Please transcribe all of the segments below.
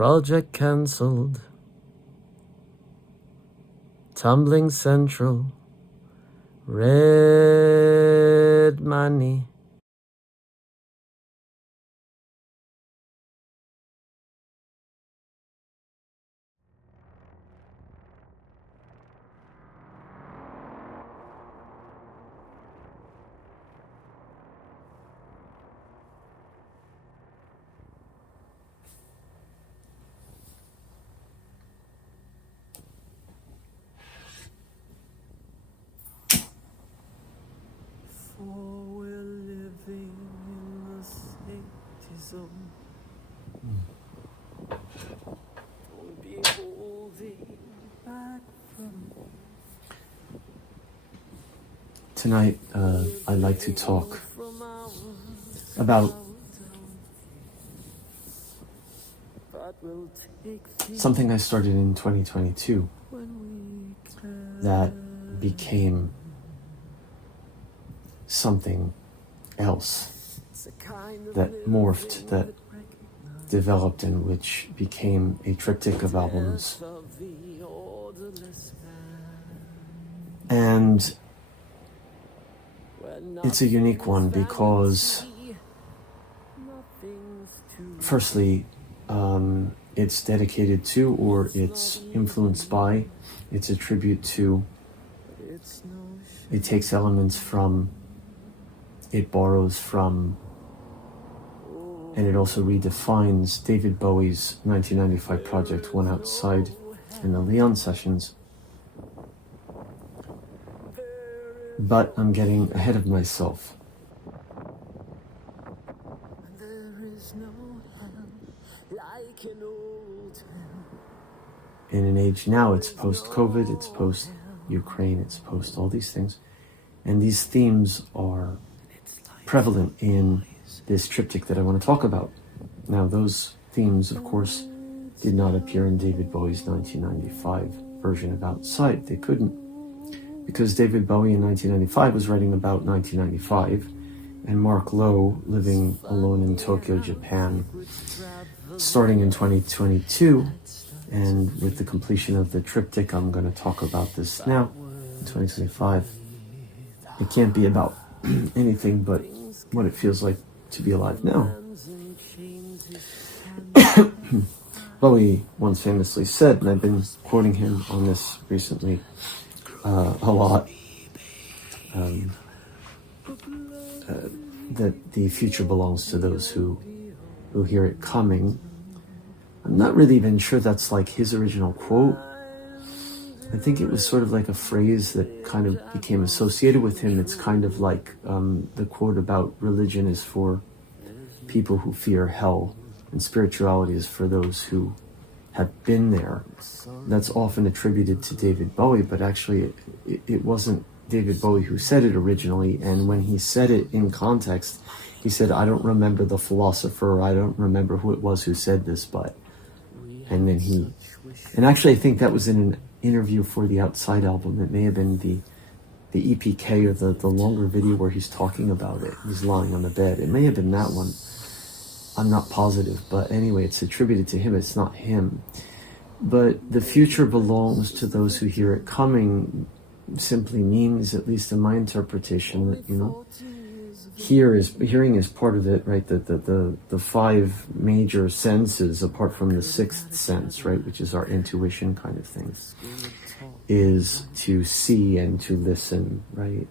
project cancelled. Tumbling Central. Red money. Tonight, I'd like to talk about something I started in 2022 that became something else, that morphed, that developed, and which became a triptych of albums. And it's a unique one because, firstly, it's dedicated to, or it's influenced by, it's a tribute to, it takes elements from, it borrows from, and it also redefines David Bowie's 1995 project, One Outside, and the Leon Sessions. But I'm getting ahead of myself. In an age now, it's post-COVID, it's post-Ukraine, it's post all these things. And these themes are prevalent in this triptych that I want to talk about. Now, those themes, of course, did not appear in David Bowie's 1995 version of Outside. They couldn't. Because David Bowie in 1995 was writing about 1995, and Marc Lowe, living alone in Tokyo, Japan, starting in 2022, and with the completion of the triptych, I'm going to talk about this now, in 2025. It can't be about anything but what it feels like to be alive now. Bowie once famously said, and I've been quoting him on this recently, a lot, that the future belongs to those who hear it coming. I'm not really even sure that's like his original quote. I think it was sort of like a phrase that kind of became associated with him. It's kind of like the quote about religion is for people who fear hell, and spirituality is for those who have been there. That's often attributed to David Bowie, but actually it wasn't David Bowie who said it originally. And when he said it in context, he said, I don't remember the philosopher, I don't remember who it was who said this, but, and then and actually I think that was in an interview for the Outside album. It may have been the EPK, or the longer video where he's talking about it. He's lying on the bed. It may have been that one. I'm not positive, but anyway, it's attributed to him. It's not him. But the future belongs to those who hear it coming simply means, at least in my interpretation, that, hearing is part of it, right? The five major senses, apart from the sixth sense, right, which is our intuition kind of thing, is to see and to listen, right?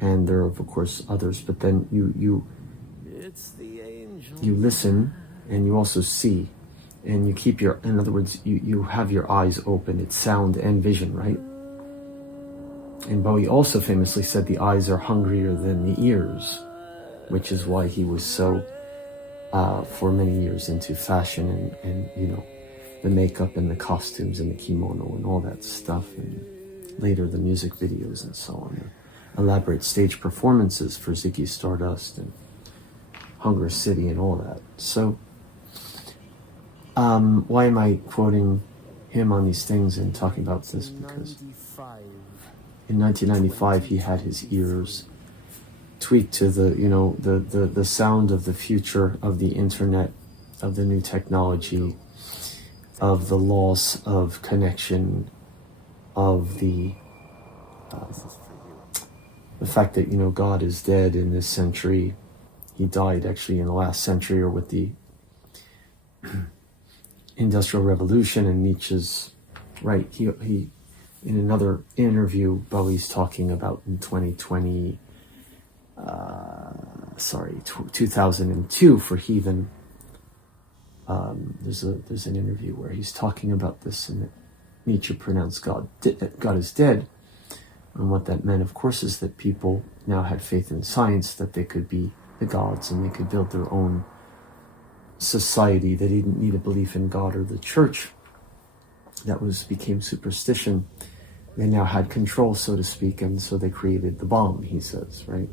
And there are, of course, others, but then you listen and you also see, and you keep in other words, you have your eyes open. It's sound and vision, right? And Bowie also famously said the eyes are hungrier than the ears, which is why he was so, for many years, into fashion and the makeup and the costumes and the kimono and all that stuff, and later the music videos and so on, the elaborate stage performances for Ziggy Stardust and Hunger City and all that. So, why am I quoting him on these things and talking about this? Because in 1995 he had his ears tweaked to the sound of the future of the internet of the new technology, of the loss of connection, of the fact that, God is dead in this century. He died actually in the last century, or with the Industrial Revolution, and Nietzsche's right. He in another interview, Bowie's talking about in 2002 for Heathen. There's an interview where he's talking about this, and that Nietzsche pronounced God is dead. And what that meant, of course, is that people now had faith in science, that they could be the gods and they could build their own society. They didn't need a belief in God or the church. That became superstition. They now had control, so to speak, and so they created the bomb, he says, right?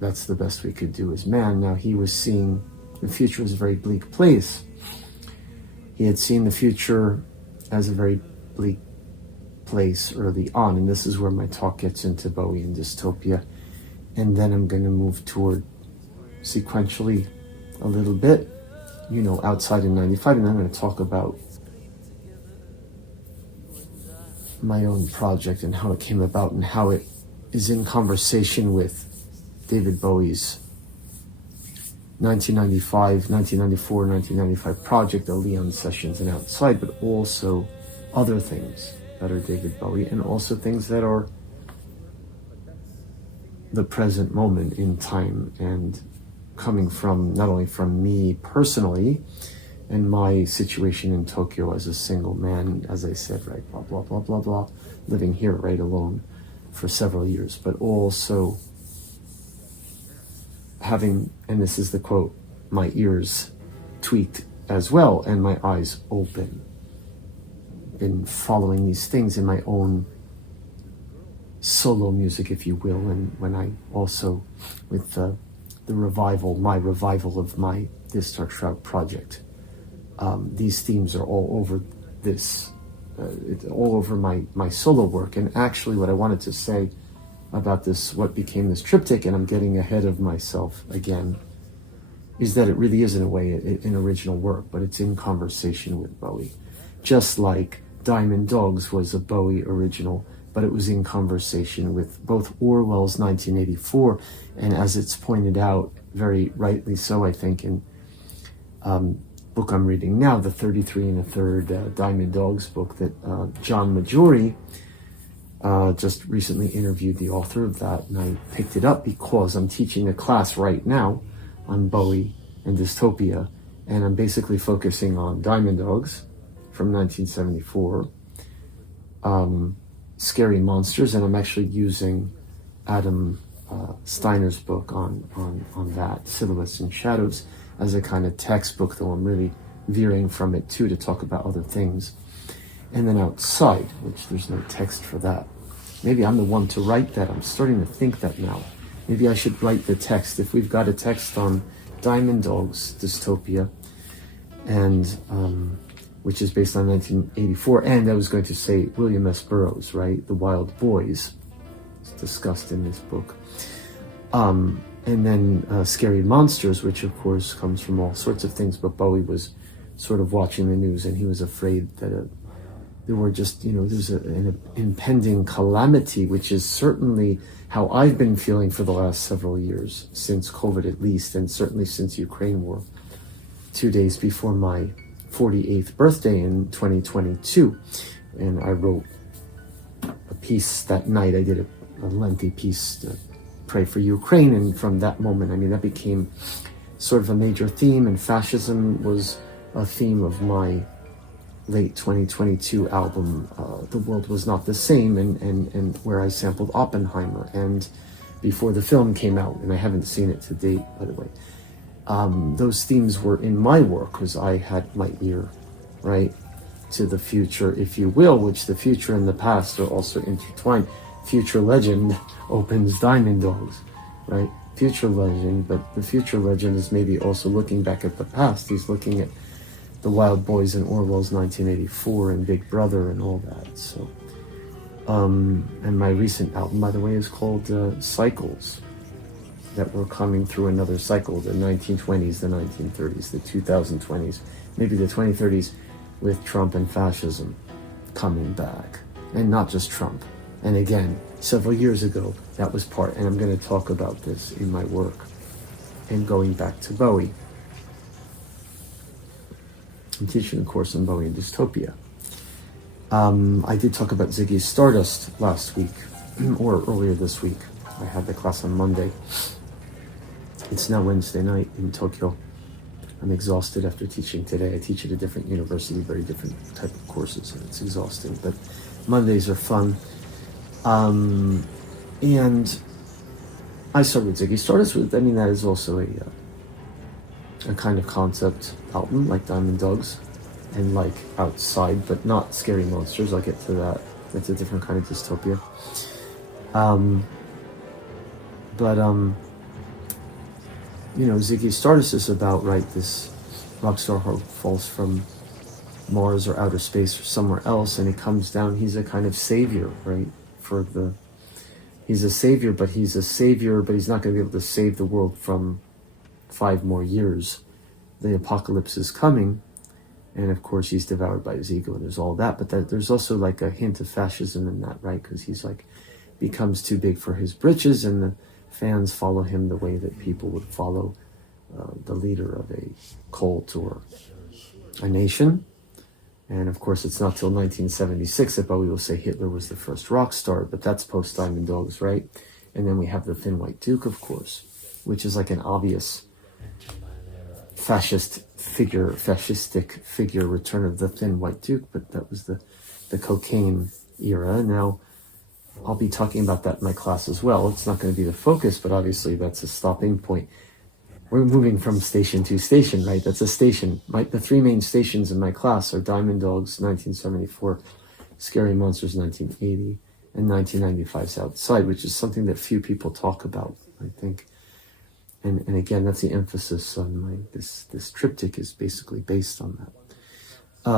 That's the best we could do as man. Now, he was seeing the future as a very bleak place. He had seen the future as a very bleak place early on, and this is where my talk gets into Bowie and dystopia. And then I'm going to move toward sequentially a little bit, outside in 95, and I'm going to talk about my own project and how it came about and how it is in conversation with David Bowie's 1995 project, the Leon Sessions and Outside, but also other things that are David Bowie, and also things that are the present moment in time, and coming from, not only from me personally and my situation in Tokyo as a single man, as I said, right, blah, blah, blah, blah, blah, living here, right, alone for several years, but also having, and this is the quote, my ears tweaked as well and my eyes open. Been following these things in my own solo music, if you will, and when I also, with the revival, my revival of my This Dark Shroud project, these themes are all over this, all over my solo work. And actually what I wanted to say about this, what became this triptych, and I'm getting ahead of myself again, is that it really is in a way an original work, but it's in conversation with Bowie. Just like Diamond Dogs was a Bowie original, but it was in conversation with both Orwell's 1984, and as it's pointed out, very rightly so, I think, in book I'm reading now, the 33 and a Third Diamond Dogs book, that John Majori just recently interviewed the author of that, and I picked it up because I'm teaching a class right now on Bowie and dystopia, and I'm basically focusing on Diamond Dogs from 1974, Scary Monsters, and I'm actually using Adam Steiner's book on that, Silhouettes and Shadows, as a kind of textbook, though I'm really veering from it too to talk about other things. And then Outside, which there's no text for that. Maybe I'm the one to write that. I'm starting to think that now. Maybe I should write the text. If we've got a text on Diamond Dogs, Dystopia, and which is based on 1984, and I was going to say William S. Burroughs, right? The Wild Boys. It's discussed in this book. And then Scary Monsters, which of course comes from all sorts of things, but Bowie was sort of watching the news, and he was afraid that there were just, there's an impending calamity, which is certainly how I've been feeling for the last several years, since COVID at least, and certainly since Ukraine war, 2 days before my 48th birthday in 2022. And I wrote a piece that night. I did a lengthy piece to pray for Ukraine, and from that moment, that became sort of a major theme, and fascism was a theme of my late 2022 album, The World Was Not the Same, and where I sampled Oppenheimer, and before the film came out, and I haven't seen it to date, by the way. Those themes were in my work, because I had my ear, right, to the future, if you will, which the future and the past are also intertwined. Future legend opens Diamond Dogs, right? Future legend, but the future legend is maybe also looking back at the past. He's looking at the Wild Boys and Orwell's 1984 and Big Brother and all that. So, and my recent album, by the way, is called Cycles. that we're coming through another cycle, the 1920s, the 1930s, the 2020s, maybe the 2030s, with Trump and fascism coming back. And not just Trump. And again, several years ago, that was part, and I'm going to talk about this in my work, and going back to Bowie. I'm teaching a course on Bowie and dystopia. I did talk about Ziggy Stardust last week, or earlier this week. I had the class on Monday. It's now Wednesday night in Tokyo. I'm exhausted after teaching today. I teach at a different university, very different type of courses, and it's exhausting. But Mondays are fun. And I started with Ziggy Stardust. That is also a kind of concept album, like Diamond Dogs, and like Outside, but not Scary Monsters. I'll get to that. That's a different kind of dystopia. Ziggy Stardust is about, right, this rock star who falls from Mars or outer space or somewhere else, and he comes down. He's a kind of savior, right? He's a savior, but he's not going to be able to save the world from 5 more years. The apocalypse is coming, and of course he's devoured by his ego, and there's all that. But there's also like a hint of fascism in that, right? Because he's like becomes too big for his britches, and the fans follow him the way that people would follow the leader of a cult or a nation. And of course, it's not till 1976 that Bowie will say Hitler was the first rock star, but that's post Diamond Dogs, right? And then we have the Thin White Duke, of course, which is like an obvious fascistic figure, return of the Thin White Duke, but that was the cocaine era. Now, I'll be talking about that in my class as well. It's not going to be the focus, but obviously that's a stopping point. We're moving from station to station, right? That's a station. The 3 main stations in my class are Diamond Dogs, 1974, Scary Monsters, 1980, and 1995's Outside, which is something that few people talk about, I think. And again, that's the emphasis on this triptych is basically based on that.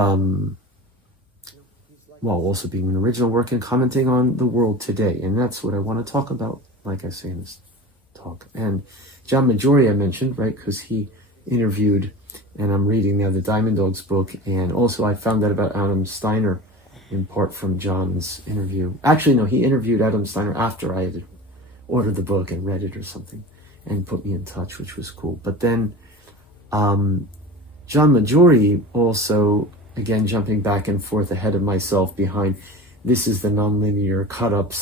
While also being an original work and commenting on the world today. And that's what I want to talk about, like I say in this talk. And John Majori I mentioned, right, because he interviewed, and I'm reading now the Diamond Dogs book, and also I found out about Adam Steiner in part from John's interview. Actually, no, he interviewed Adam Steiner after I had ordered the book and read it or something, and put me in touch, which was cool. But then John Majori also, again, jumping back and forth ahead of myself behind, this is the nonlinear cut-up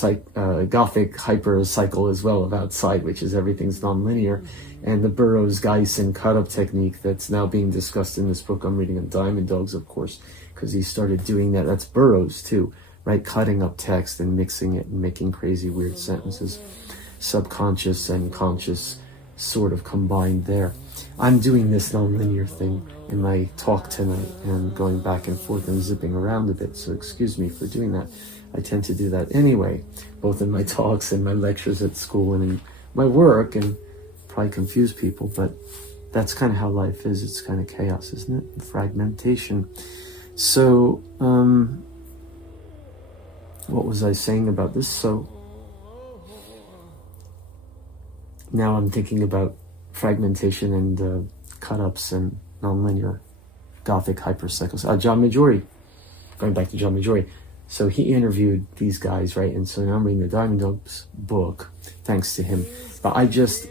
Gothic hyper cycle as well of Outside, which is everything's nonlinear, and the Burroughs-Geisen cut-up technique that's now being discussed in this book I'm reading on Diamond Dogs, of course, because he started doing that. That's Burroughs too, right? Cutting up text and mixing it and making crazy weird sentences, subconscious and conscious sort of combined there. I'm doing this nonlinear thing in my talk tonight and going back and forth and zipping around a bit, so excuse me for doing that. I tend to do that anyway, both in my talks and my lectures at school and in my work, and probably confuse people, but that's kind of how life is. It's kind of chaos, isn't it? Fragmentation. So, what was I saying about this? So, now I'm thinking about fragmentation and cut-ups and nonlinear Gothic hypercycles. John Majori, going back to John Majori. So he interviewed these guys, right? And so now I'm reading the Diamond Dogs book, thanks to him. But I just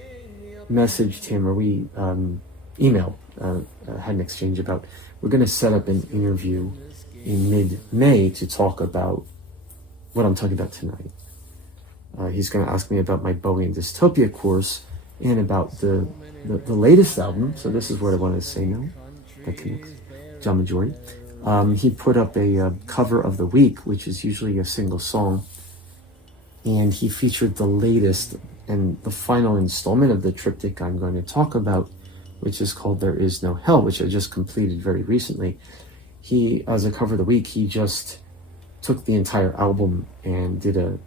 messaged him, or we emailed, had an exchange about, we're going to set up an interview in mid-May to talk about what I'm talking about tonight. He's going to ask me about my Bowie and Dystopia course and about the latest album. So this is what I wanted to say now. That connects. John Majori. He put up a cover of the week, which is usually a single song. And he featured the latest and the final installment of the triptych I'm going to talk about, which is called There Is No Hell, which I just completed very recently. He, as a cover of the week, he just took the entire album and did a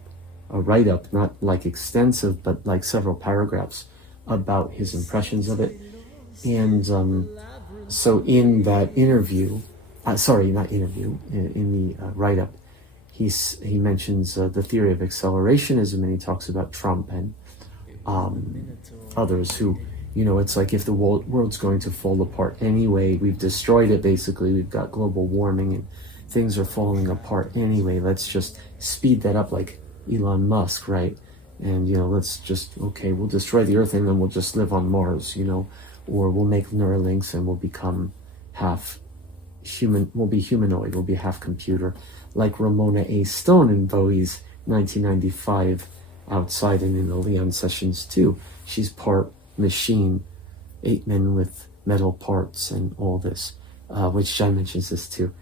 write-up, not like extensive, but like several paragraphs about his impressions of it. And so in that interview, in the write-up, he mentions the theory of accelerationism, and he talks about Trump and others who, it's like if the world's going to fall apart anyway, we've destroyed it basically, we've got global warming and things are falling apart anyway, let's just speed that up like Elon Musk, right? And, let's just, okay, we'll destroy the Earth and then we'll just live on Mars, or we'll make Neuralinks and we'll become half human, we'll be humanoid, we'll be half computer, like Ramona A. Stone in Bowie's 1995 Outside and in the Leon Sessions too. She's part machine, 8 men with metal parts and all this, which John mentions this too.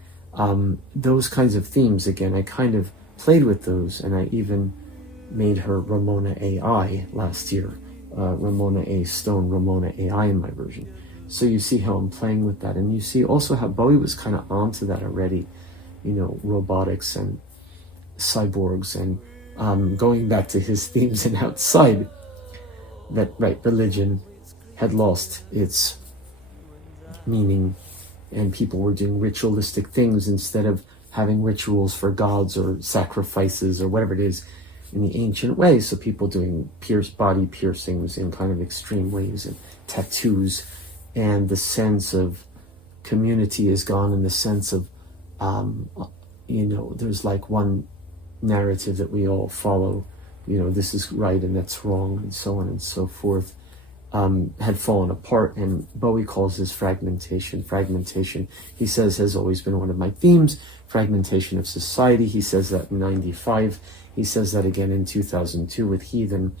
Those kinds of themes, again, I kind of played with those, and I even made her Ramona AI last year. Ramona A. Stone, Ramona AI in my version. So you see how I'm playing with that, and you see also how Bowie was kind of onto that already, robotics and cyborgs, and going back to his themes in Outside, that, right, religion had lost its meaning, and people were doing ritualistic things instead of having rituals for gods or sacrifices or whatever it is in the ancient way. So people doing body piercings in kind of extreme ways and tattoos, and the sense of community is gone, in the sense of, there's like one narrative that we all follow, this is right and that's wrong and so on and so forth, had fallen apart. And Bowie calls this fragmentation. Fragmentation, he says, has always been one of my themes. Fragmentation of society, he says that in 95. He says that again in 2002 with Heathen.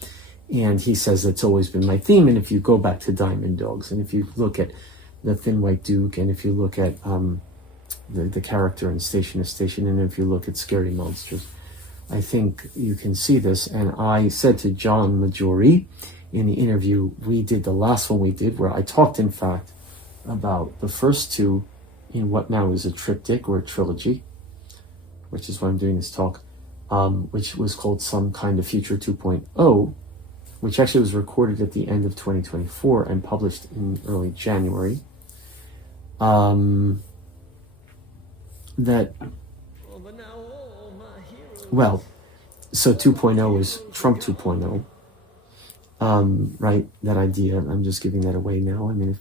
And he says that's always been my theme. And if you go back to Diamond Dogs, and if you look at the Thin White Duke, and if you look at the character in Station to Station, and if you look at Scary Monsters, I think you can see this. And I said to John Majori in the interview we did, the last one we did, where I talked, in fact, about the first two in what now is a triptych or a trilogy, which is why I'm doing this talk, which was called Some Kind of Future 2.0, which actually was recorded at the end of 2024 and published in early January. So 2.0 is Trump 2.0, right? That idea, I'm just giving that away now. I mean, if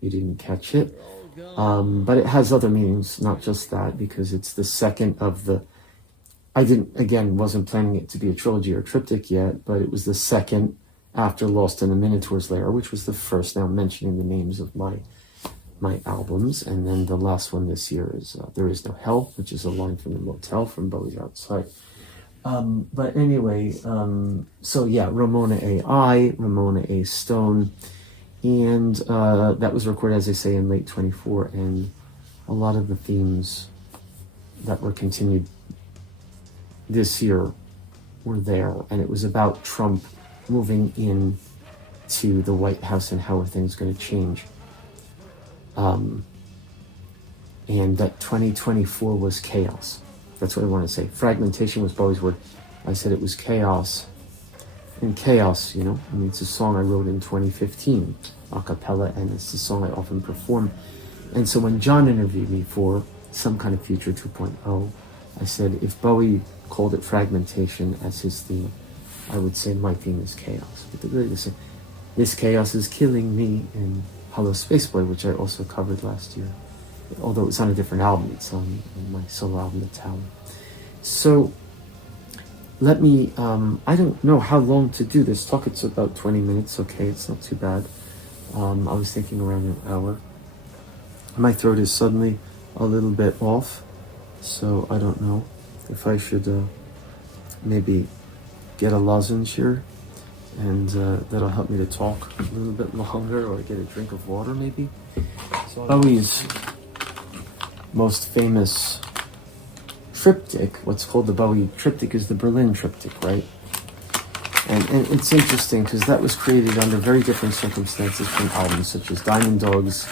you didn't catch it. But it has other meanings, not just that, because it's the second of the, wasn't planning it to be a trilogy or triptych yet, but it was the second after Lost in the Minotaur's Lair, which was the first, now mentioning the names of my albums. And then the last one this year is There Is No Hell, which is a line from the Motel from Bowie's Outside. But anyway, Ramona AI, Ramona A. Stone, and that was recorded, as I say, in late 24, and a lot of the themes that were continued this year were there, and it was about Trump moving in to the White House and how are things going to change. And that 2024 was chaos. That's what I want to say. Fragmentation was Bowie's word. I said it was chaos. And chaos, it's a song I wrote in 2015, a cappella, and it's a song I often perform. And so when John interviewed me for Some Kind of Future 2.0, I said, if Bowie called it fragmentation as his theme, I would say my theme is chaos. But really the same. This chaos is killing me in Hello Spaceboy, which I also covered last year. Although it's on a different album, it's on my solo album, The Tower. So let me, I don't know how long to do this talk. It's about 20 minutes, okay, it's not too bad. I was thinking around an hour. My throat is suddenly a little bit off, so I don't know if I should maybe get a lozenge here, and that'll help me to talk a little bit longer, or get a drink of water maybe. So Bowie's most famous triptych, what's called the Bowie triptych, is the Berlin triptych, right? And it's interesting because that was created under very different circumstances from albums such as Diamond Dogs,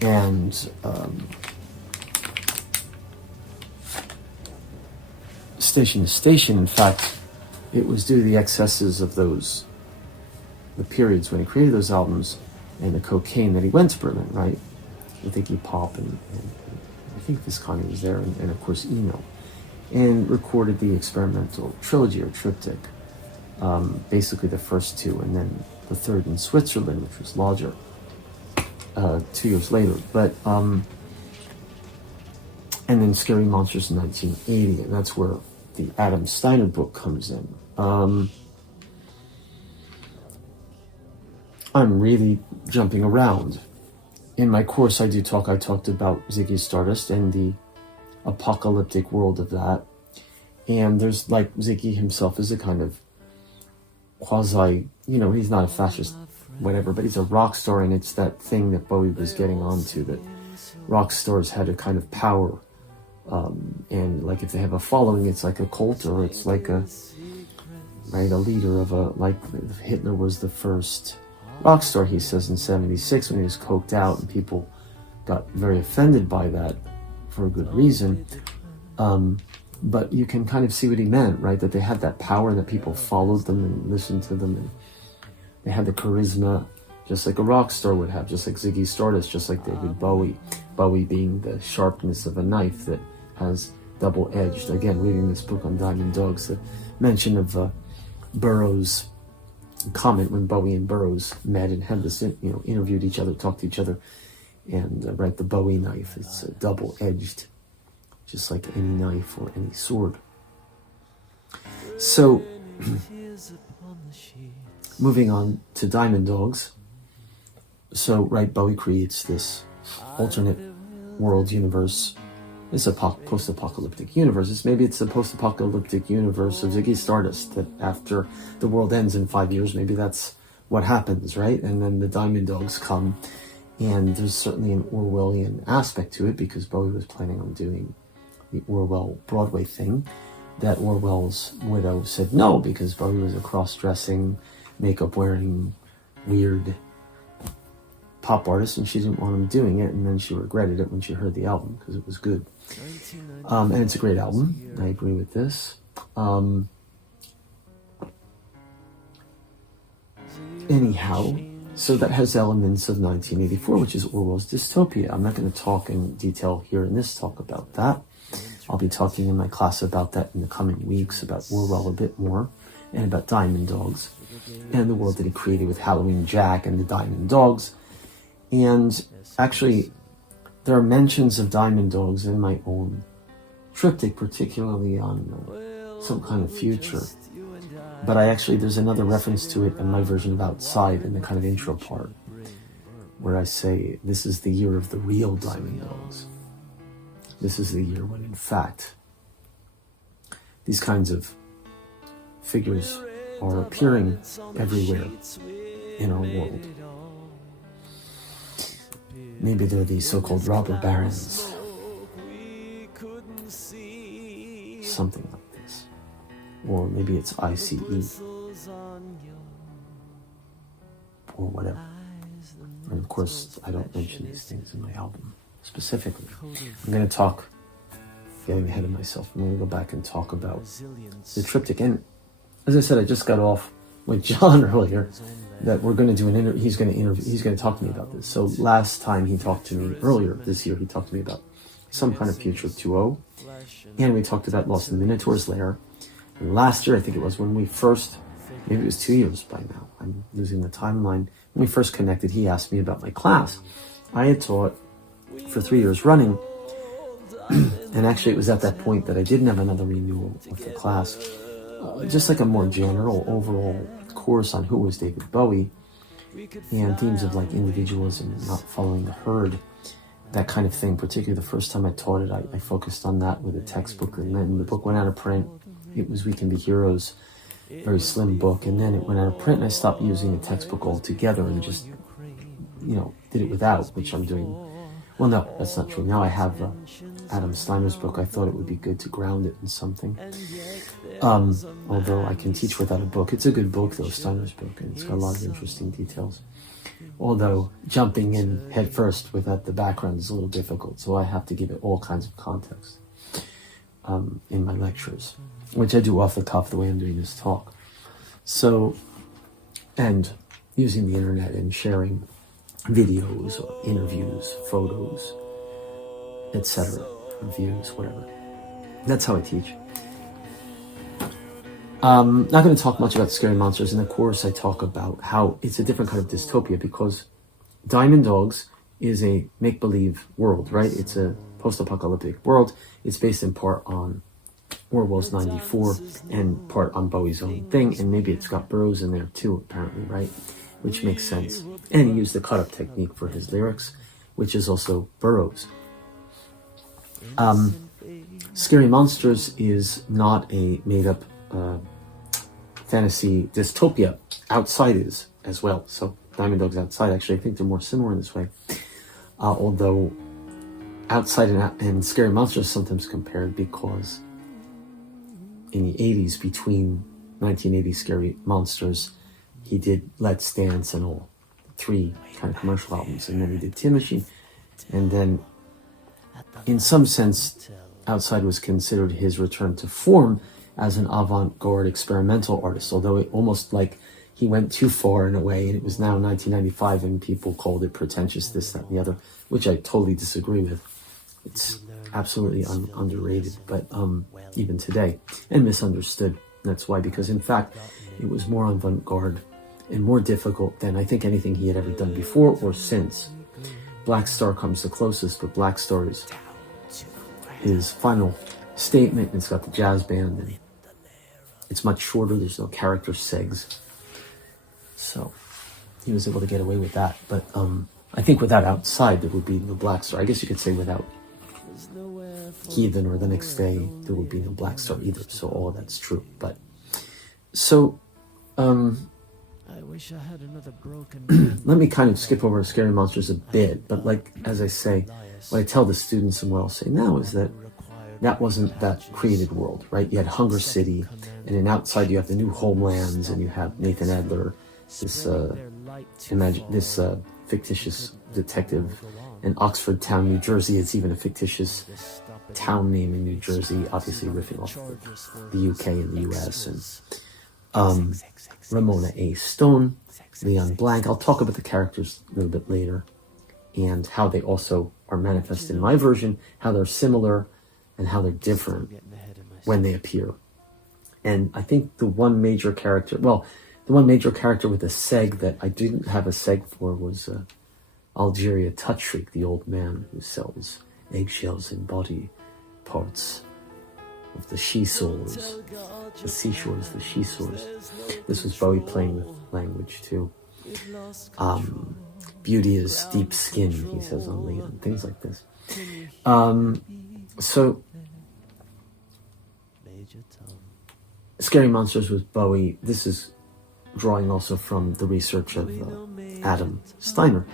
and Station to Station. In fact, it was due to the excesses of the periods when he created those albums, and the cocaine that he went to Berlin, right? I think Iggy Pop and I think Visconti was there, and of course Eno, and recorded the experimental trilogy or triptych basically the first two, and then the third in Switzerland, which was larger, 2 years later. But and then Scary Monsters in 1980, and that's where the Adam Steiner book comes in. I'm really jumping around. In my course, I talked about Ziggy Stardust and the apocalyptic world of that. And there's, like, Ziggy himself is a kind of quasi, he's not a fascist, whatever, but he's a rock star, and it's that thing that Bowie was getting onto, that rock stars had a kind of power. And like if they have a following, it's like a cult, or it's like a leader of like Hitler was the first rock star, he says, in 1976 when he was coked out, and people got very offended by that for a good reason. But you can kind of see what he meant, right? That they had that power, and that people followed them and listened to them, and they had the charisma, just like a rock star would have, just like Ziggy Stardust, just like David Bowie. Bowie being the sharpness of a knife that has double-edged. Again, reading this book on Diamond Dogs, the mention of Burroughs' comment when Bowie and Burroughs met and had this, interviewed each other, talked to each other, and right, the Bowie knife, it's double-edged, just like any knife or any sword. So, moving on to Diamond Dogs. So, right, Bowie creates this alternate world universe. It's a post-apocalyptic universe. Maybe it's a post-apocalyptic universe of Ziggy Stardust, that after the world ends in 5 years, maybe that's what happens, right? And then the Diamond Dogs come, and there's certainly an Orwellian aspect to it, because Bowie was planning on doing the Orwell Broadway thing. That Orwell's widow said no, because Bowie was a cross-dressing, makeup-wearing, weird pop artist, and she didn't want him doing it, and then she regretted it when she heard the album, because it was good. And it's a great album. I agree with this. Anyhow, so that has elements of 1984, which is Orwell's dystopia. I'm not going to talk in detail here in this talk about that. I'll be talking in my class about that in the coming weeks, about Orwell a bit more, and about Diamond Dogs, and the world that he created with Halloween Jack and the Diamond Dogs. And actually, there are mentions of Diamond Dogs in my own triptych, particularly on Some Kind of Future. But there's another reference to it in my version of Outside, in the kind of intro part, where I say, this is the year of the real Diamond Dogs. This is the year when, in fact, these kinds of figures are appearing everywhere in our world. Maybe they're the so-called robber barons. Something like this. Or maybe it's ICE. Or whatever. And of course, I don't mention these things in my album specifically. I'm going to talk, getting ahead of myself, I'm going to go back and talk about the triptych. And as I said, I just got off with John earlier, that we're going to do an he's going to talk to me about this. So last time he talked to me, earlier this year, he talked to me about Some Kind of Future 2.0, and we talked about Lost in the Minotaur's Lair. And last year, I think it was, when we first, maybe it was 2 years by now, I'm losing the timeline, when we first connected, he asked me about my class. I had taught for 3 years running, and actually it was at that point that I didn't have another renewal of the class. Just like a more general overall course on who was David Bowie, and themes of like individualism and not following the herd, that kind of thing. Particularly the first time I taught it, I focused on that with a textbook, and then the book went out of print. It was We Can Be Heroes, very slim book, and then it went out of print, and I stopped using the textbook altogether and just, did it without, which I'm doing. Well, no, that's not true. Now I have Adam Steiner's book. I thought it would be good to ground it in something. Although I can teach without a book. It's a good book, though, Steiner's book, and it's got a lot of interesting details. Although jumping in head first without the background is a little difficult, so I have to give it all kinds of context in my lectures, which I do off the cuff the way I'm doing this talk. So, and using the internet and sharing videos or interviews, photos, etc., reviews, whatever. That's how I teach. Not going to talk much about scary monsters. In the course, I talk about how it's a different kind of dystopia because Diamond Dogs is a make-believe world, right? It's a post-apocalyptic world. It's based in part on Orwell's 94 and part on Bowie's own thing, and maybe it's got Burroughs in there too, apparently, right? Which makes sense. And he used the cut-up technique for his lyrics, which is also Burroughs. Scary Monsters is not a made-up fantasy dystopia. Outside is as well. So Diamond Dogs Outside, actually, I think they're more similar in this way. Although Outside and Scary Monsters sometimes compared because in the 80s, between 1980 Scary Monsters, he did Let's Dance and all 3 kind of commercial albums, and then he did Tin Machine, and then in some sense Outside was considered his return to form as an avant-garde experimental artist, although it almost like he went too far in a way, and it was now 1995 and people called it pretentious, this, that, and the other, which I totally disagree with. It's absolutely underrated, but even today, and misunderstood. That's why, because in fact, it was more avant-garde and more difficult than I think anything he had ever done before or since. Black Star comes the closest, but Black Star is his final statement, and it's got the jazz band, and it's much shorter, there's no character segs. So he was able to get away with that. But I think without Outside, there would be no Black Star. I guess you could say without Heathen or The Next Day, there would be no Black Star either. So all of that's true. But so I wish I had another broken let me kind of skip over Scary Monsters a bit. But like, as I say, what I tell the students and what I'll say now is that that wasn't that created world, right? You had Hunger City, and then Outside you have the new Homelands, and you have Nathan Adler, this fictitious detective in Oxford Town, New Jersey. It's even a fictitious town name in New Jersey, obviously riffing off the UK and the US, and Ramona A. Stone, Leon Blanc. I'll talk about the characters a little bit later and how they also are manifest in my version, how they're similar and how they're different when they appear. And I think the one major character with a seg that I didn't have a seg for was Algeria Touch Freak, the old man who sells eggshells and body parts of the she-souls, the seashores, the she-souls. This was Bowie playing with language too. Beauty is deep skin, he says on Leon, things like this. So Scary Monsters with Bowie, this is drawing also from the research of Adam Steiner,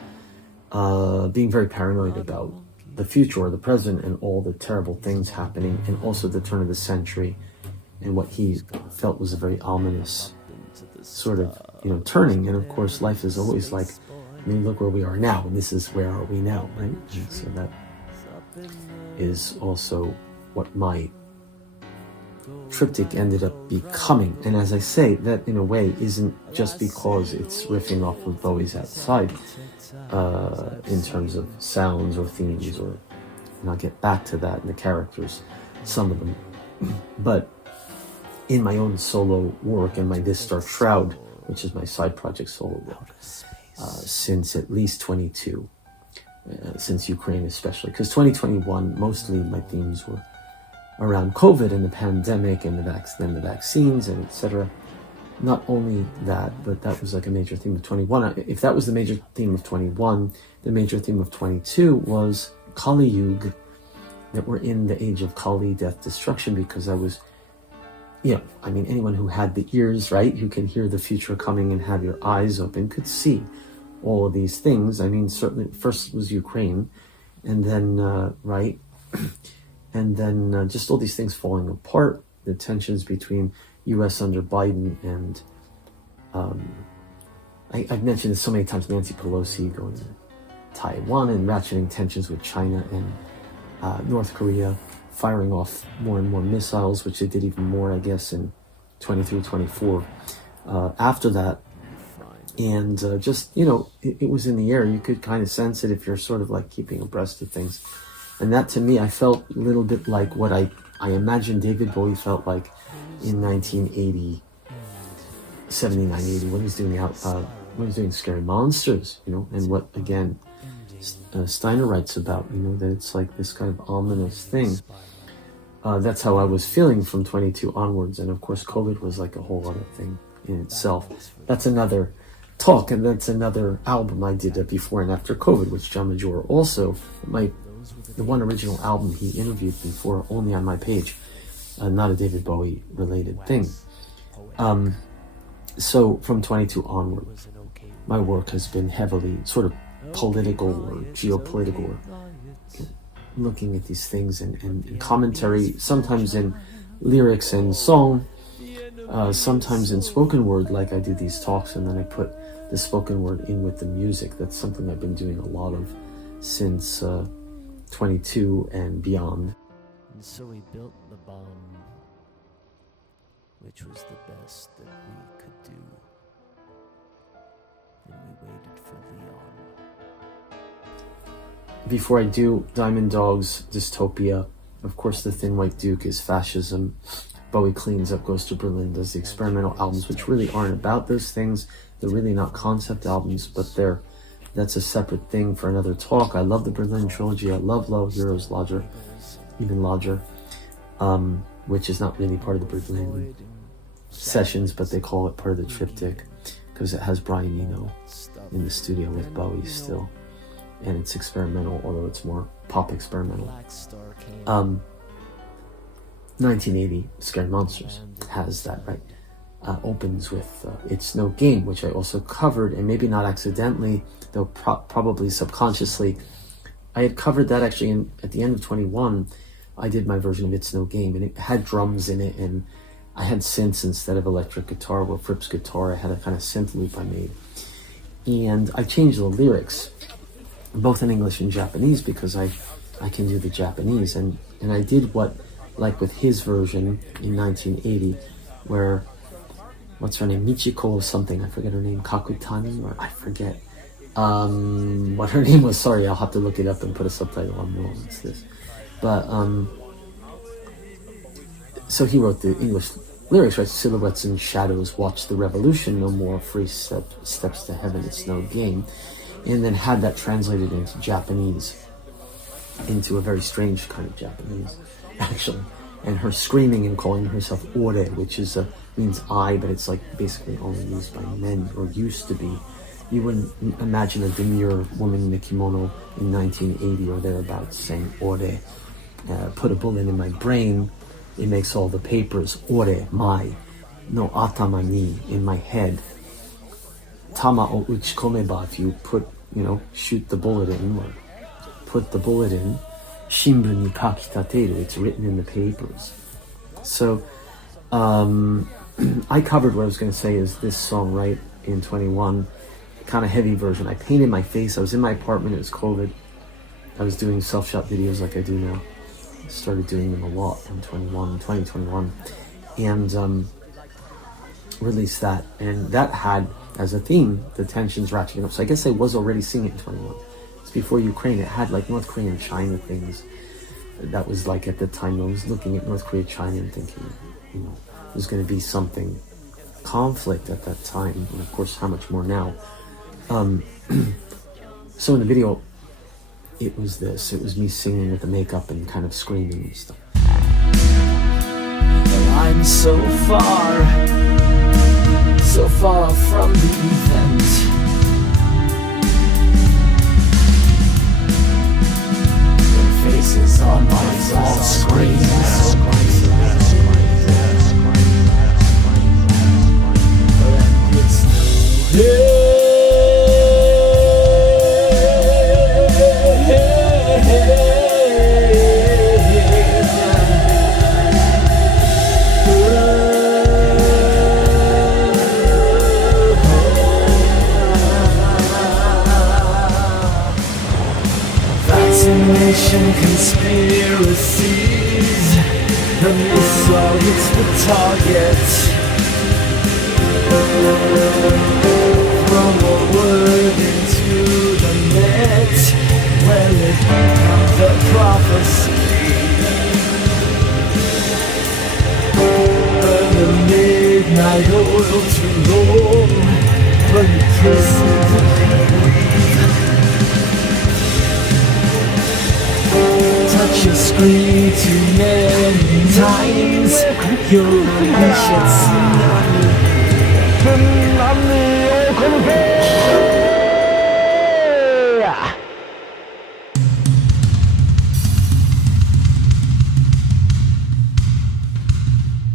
being very paranoid about the future or the present and all the terrible things happening, and also the turn of the century and what he felt was a very ominous sort of, turning. And of course, life is always like, look where we are now, and this is where are we now, right? And so that is also what my triptych ended up becoming. And as I say, that in a way isn't just because it's riffing off of Bowie's Outside in terms of sounds or themes, and I'll get back to that in the characters, some of them, but in my own solo work and my This Dark Shroud, which is my side project solo work, since at least 22, since Ukraine especially, because 2021 mostly my themes were around COVID and the pandemic and the vaccines and etc. Not only that, but that was like a major theme of 21. If that was the major theme of 21, the major theme of 22 was Kali Yuga, that we're in the age of Kali, death, destruction, because I was, anyone who had the ears, right, who can hear the future coming and have your eyes open could see all of these things. Certainly first was Ukraine, and then, right, and then just all these things falling apart, the tensions between U.S. under Biden and, I've mentioned this so many times, Nancy Pelosi going to Taiwan and ratcheting tensions with China and North Korea, firing off more and more missiles, which they did even more, I guess, in 23, 24 after that. And it was in the air. You could kind of sense it if you're sort of like keeping abreast of things. And that, to me, I felt a little bit like what I imagine David Bowie felt like in 1980, 79, 80, when he's doing Scary Monsters, and what, again, Steiner writes about, that it's like this kind of ominous thing. That's how I was feeling from 22 onwards, and of course COVID was like a whole other thing in itself. That's another talk, and that's another album I did before and after COVID, which John Major also, the one original album he interviewed me for, only on my page, not a David Bowie related thing. So from 22 onward, my work has been heavily sort of political or geopolitical, or looking at these things and commentary, sometimes in lyrics and song, sometimes in spoken word, like I did these talks, and then I put the spoken word in with the music. That's something I've been doing a lot of since 22 and beyond. And so we built the bomb, which was the best that we could do. Then we waited for Leon. Before I do Diamond Dogs, Dystopia, of course the Thin White Duke is fascism. Bowie cleans up, goes to Berlin, does the experimental albums, which really aren't about those things. They're really not concept albums, but that's a separate thing for another talk. I love the Berlin trilogy. I love Low, Heroes, Lodger, even Lodger, which is not really part of the Berlin sessions, but they call it part of the triptych because it has Brian Eno in the studio with Bowie still. And it's experimental, although it's more pop experimental. 1980, Scary Monsters has that, right? Opens with It's No Game, which I also covered, and maybe not accidentally, though probably subconsciously. I had covered that actually at the end of 21. I did my version of It's No Game, and it had drums in it, and I had synths instead of electric guitar, or Fripp's guitar. I had a kind of synth loop I made. And I changed the lyrics, both in English and Japanese, because I can do the Japanese. And I did what, like with his version in 1980, where, what's her name, Michiko or something, I forget her name, Kakutani, or I forget what her name was, sorry, I'll have to look it up and put a subtitle on wrong, it's this. But, so he wrote the English lyrics, right? Silhouettes and shadows, watch the revolution, no more free steps to heaven, it's no game. And then had that translated into Japanese, into a very strange kind of Japanese, actually. And her screaming and calling herself ore, which is means I, but it's like basically only used by men, or used to be. You wouldn't imagine a demure woman in a kimono in 1980 or thereabouts saying ore. Put a bullet in my brain, it makes all the papers. Ore, my, no atama ni, in my head. Tama o uchikomeba, if you put, shoot the bullet in, or put the bullet in. Shimbun ni kakitateru, it's written in the papers. So, I covered what I was going to say is this song, right, in 21, kind of heavy version. I painted my face, I was in my apartment, it was COVID. I was doing self-shot videos like I do now. I started doing them a lot in 2021, and released that. And that had, as a theme, the tensions ratcheting up. So I guess I was already seeing it in 21. It's before Ukraine. It had like North Korea and China things. That was like at the time I was looking at North Korea, China, and thinking, there's going to be something, conflict at that time, and of course how much more now. So in the video, it was me singing with the makeup and kind of screaming and stuff. But I'm so far from the event. Your faces on my phone screen. Vaccination conspiracies. The missile hits the target. Throw a word into the net. Well, it becomes the prophecy. Touch your screen too many times. You'll wish it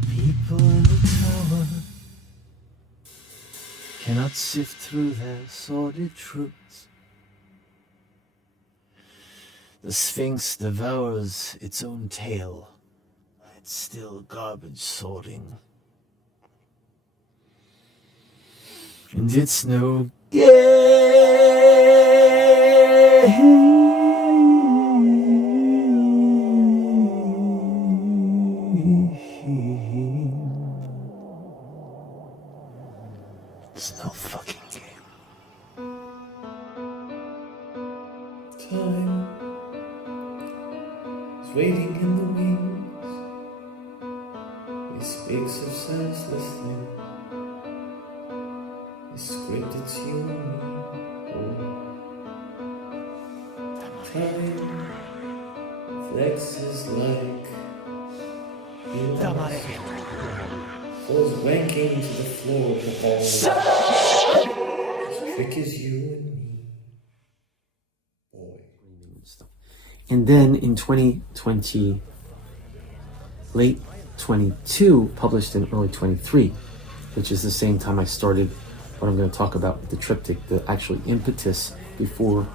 People in the tower cannot sift through their sordid truths. The Sphinx devours its own tail. It's still garbage sorting. And it's no game. It's no fucking game. Time is waiting in the wings. He speaks of senselessly. The script, it's you and me. Oh. Time flexes like falls wanking to the floor of the hall. As quick as you and me. Boy. And then in 2020, late 22, published in early 23, which is the same time I started what I'm going to talk about with the triptych, the actual impetus before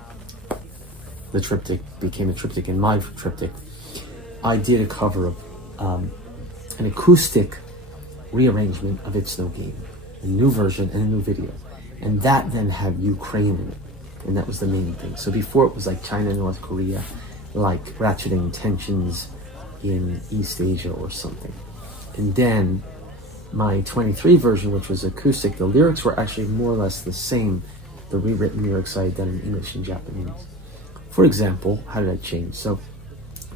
the triptych became a triptych in my triptych. I did a cover of an acoustic rearrangement of It's No Game, a new version and a new video. And that then had Ukraine in it. And that was the main thing. So before it was like China, North Korea, like ratcheting tensions in East Asia or something. And then my 23 version, which was acoustic, the lyrics were actually more or less the same. The rewritten lyrics I had done in English and Japanese. For example, how did I change? So,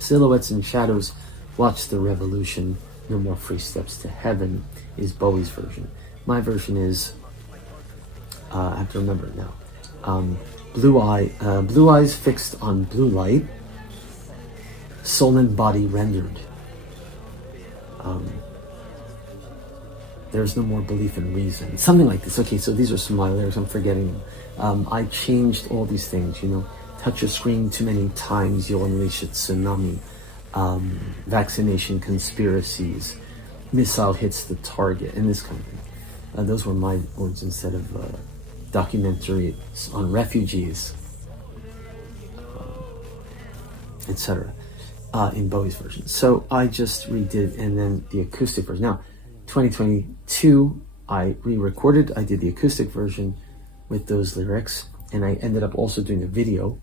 Silhouettes and Shadows, Watch the Revolution, No More Free Steps to Heaven is Bowie's version. My version is, I have to remember it now. Blue Eyes Fixed on Blue Light, Soul and Body Rendered. There's no more belief in reason. Something like this. Okay, so these are some of my lyrics. I'm forgetting them. I changed all these things, you know. Touch your screen too many times, you'll unleash a tsunami. Vaccination conspiracies. Missile hits the target, and this kind of thing. Those were my words instead of documentaries on refugees, etc. In Bowie's version. So I just redid, and then the acoustic version. Now, 2022, I re-recorded. I did the acoustic version with those lyrics, and I ended up also doing a video.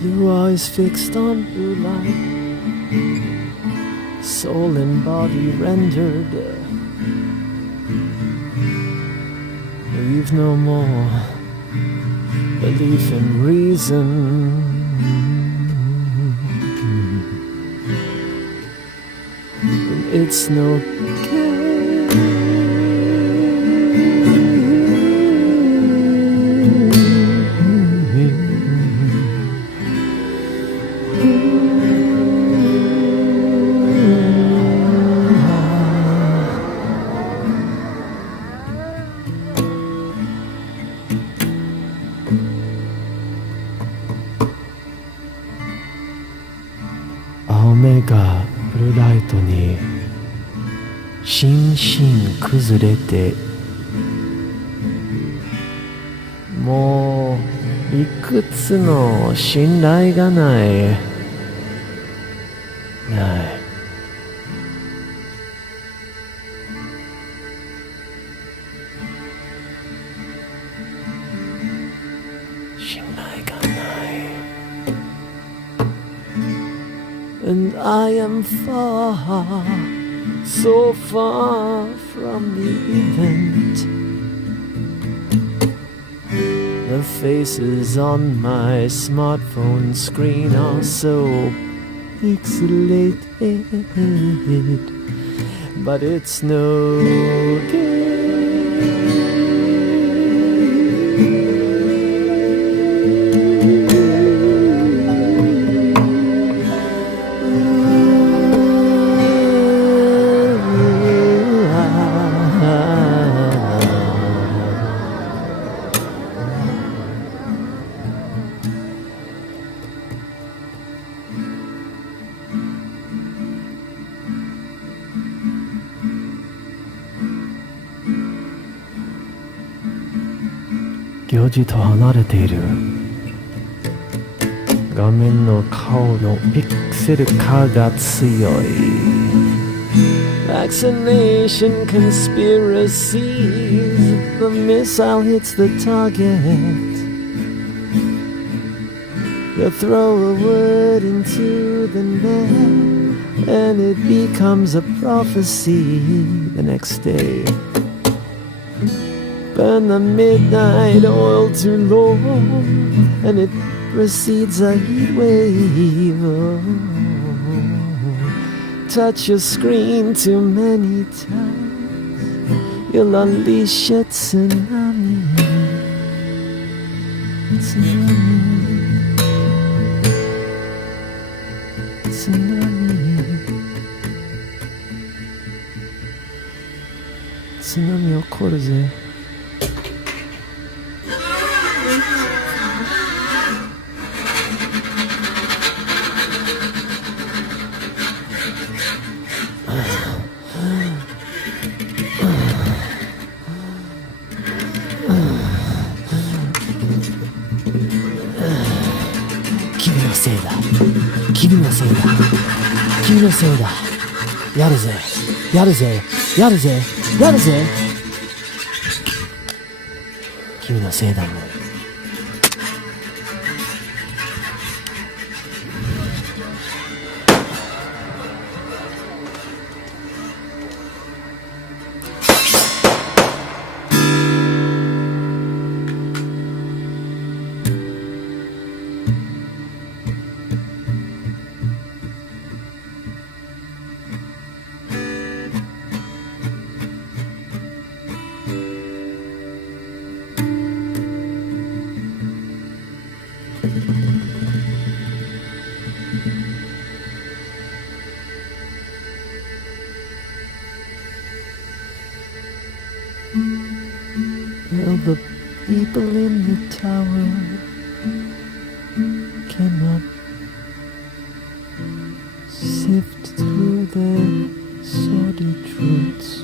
Your eyes fixed on blue light, soul and body rendered. We've no more belief in reason. And it's no青目がブルーライトにしんしん崩れてもういくつの信頼がない信頼がない And I am far, so far from the event. The faces on my smartphone screen are so pixelated, but it's no good.行事と離れている画面の顔のピクセル化が強い Vaccination conspiracies The missile hits the target You throw a word into the net And it becomes a prophecy the next day Burn the midnight oil too low And it precedes a heat wave Touch your screen too many times You'll unleash a tsunami Tsunami Tsunami Tsunami 起こるぜ君のせいだ君のせいだ君のせいだやるぜやるぜやるぜやるぜ君のせいだもんWell, the people in the tower cannot sift through their sordid truths.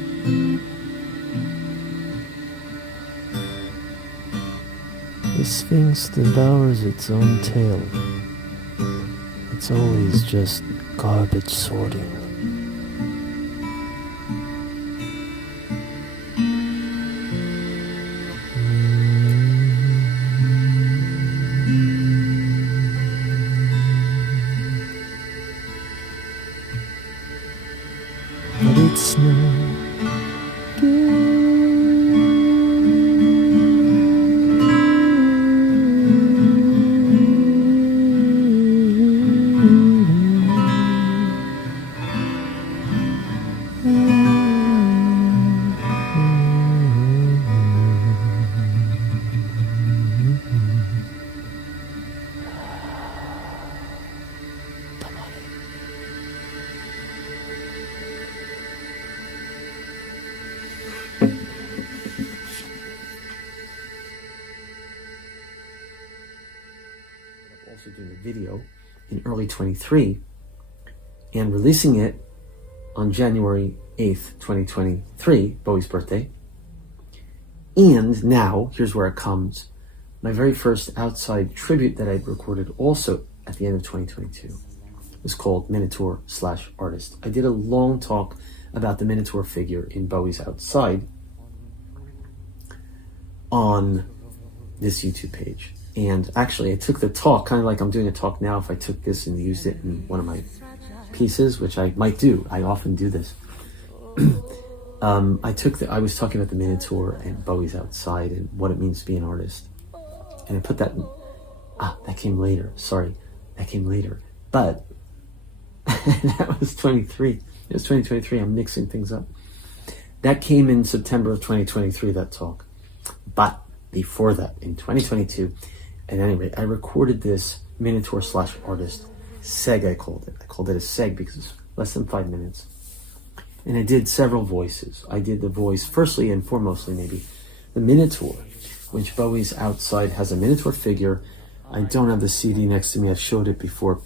The Sphinx devours its own tail. It's always just garbage sorting. But it's no also doing a video in early 23 and releasing it on January 8th, 2023, Bowie's birthday. And now, here's where it comes, my very first outside tribute that I recorded also at the end of 2022 was called Minotaur/Artist. I did a long talk about the Minotaur figure in Bowie's Outside on this YouTube page. And actually, I took the talk, kind of like I'm doing a talk now, if I took this and used it in one of my pieces, which I might do. I often do this. I was talking about the Minotaur and Bowie's Outside and what it means to be an artist. And I put that in, that came later. Sorry, that came later. But that was 23. It was 2023. I'm mixing things up. That came in September of 2023, that talk. But before that, in 2022, at any rate, I recorded this Minotaur/Artist segue, I called it. I called it a segue because it's less than 5 minutes. And I did several voices. I did the voice, firstly and foremostly maybe, the Minotaur, which Bowie's Outside has a Minotaur figure. I don't have the CD next to me. I've shown it before.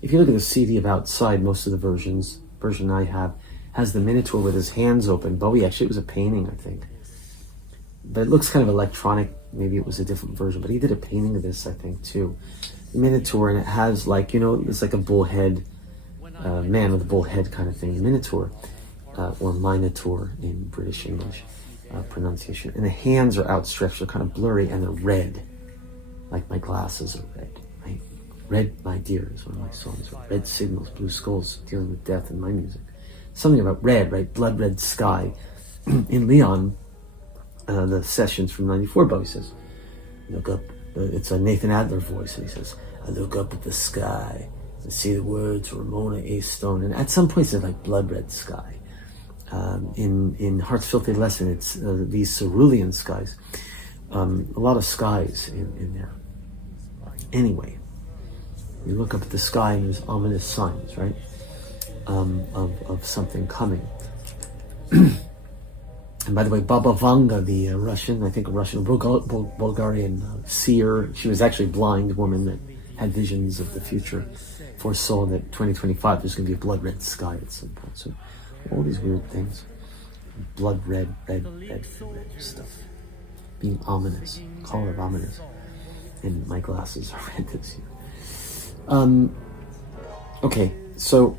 If you look at the CD of Outside, most of the version I have, has the Minotaur with his hands open. Bowie, actually, it was a painting, I think. But it looks kind of electronic. Maybe it was a different version. But he did a painting of this, I think, too. The Minotaur, and it has like, it's like a bullhead, man with a bullhead kind of thing. The Minotaur, or Minotaur in British English pronunciation. And the hands are outstretched. They're kind of blurry, and they're red. Like my glasses are red. Right? Red, My Dear is one of my songs. Red Signals, Blue Skulls, dealing with death in my music. Something about red, right? Blood red sky. In Leon, the sessions from 94, Bowie says, look up, it's a Nathan Adler voice, and he says, I look up at the sky and see the words Ramona A. Stone, and at some points it's like blood red sky. In Heart's Filthy Lesson, it's these cerulean skies. A lot of skies in there. Anyway, you look up at the sky and there's ominous signs, right? Of something coming. And by the way, Baba Vanga, the Russian Bulgarian seer, she was actually a blind woman that had visions of the future, foresaw that 2025 there's going to be a blood red sky at some point. So all these weird things. Blood red stuff. Being ominous. Color of ominous. And my glasses are red this year. Okay, so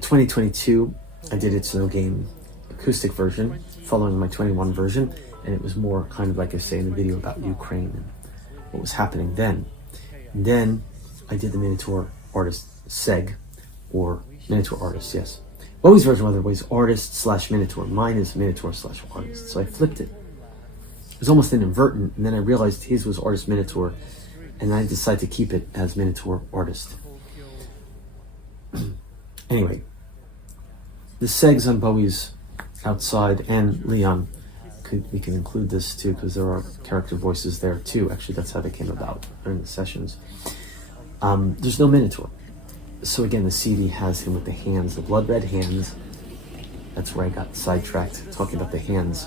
2022, I did It's No Game acoustic version, following my 21 version, and it was more kind of like I say in the video about Ukraine and what was happening then. And then I did the Minotaur Artist Seg, or Minotaur Artist, yes. Bowie's version, by the way, is Artist/Minotaur. Mine is Minotaur/Artist. So I flipped it. It was almost inadvertent, and then I realized his was Artist Minotaur, and I decided to keep it as Minotaur Artist. Anyway, the segs on Bowie's Outside and Leon, we can include this too, because there are character voices there too. Actually, that's how they came about during the sessions. There's no Minotaur. So again, the CD has him with the hands, the blood red hands. That's where I got sidetracked, talking about the hands.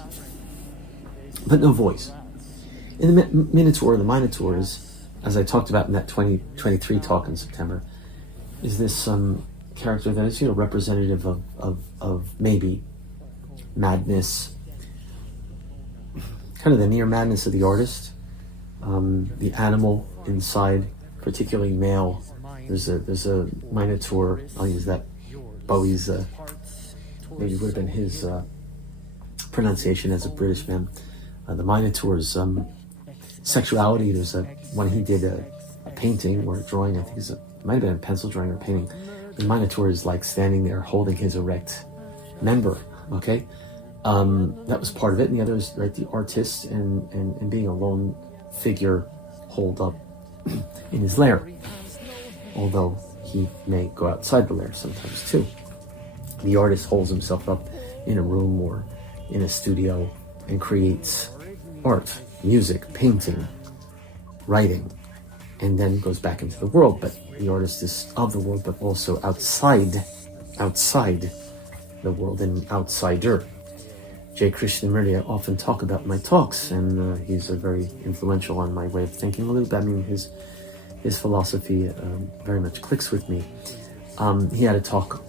But no voice. In the Minotaur, the Minotaur is, as I talked about in that 2023 talk in September, is this character that is, representative of maybe madness, kind of the near madness of the artist, the animal inside, particularly male. There's a Minotaur. I'll use that. Bowie's maybe would have been his pronunciation as a British man. The Minotaur's sexuality. There's when he did a painting or a drawing. I think it might have been a pencil drawing or a painting. The Minotaur is like standing there holding his erect member. Okay, that was part of it. And the other is right, the artist and being a lone figure holed up in his lair. Although he may go outside the lair sometimes too. The artist holds himself up in a room or in a studio and creates art, music, painting, writing, and then goes back into the world. But the artist is of the world, but also outside the world, and outsider. J. Krishnamurti, I often talk about in my talks, and he's very influential on my way of thinking a little bit. I mean, his philosophy very much clicks with me. He had a talk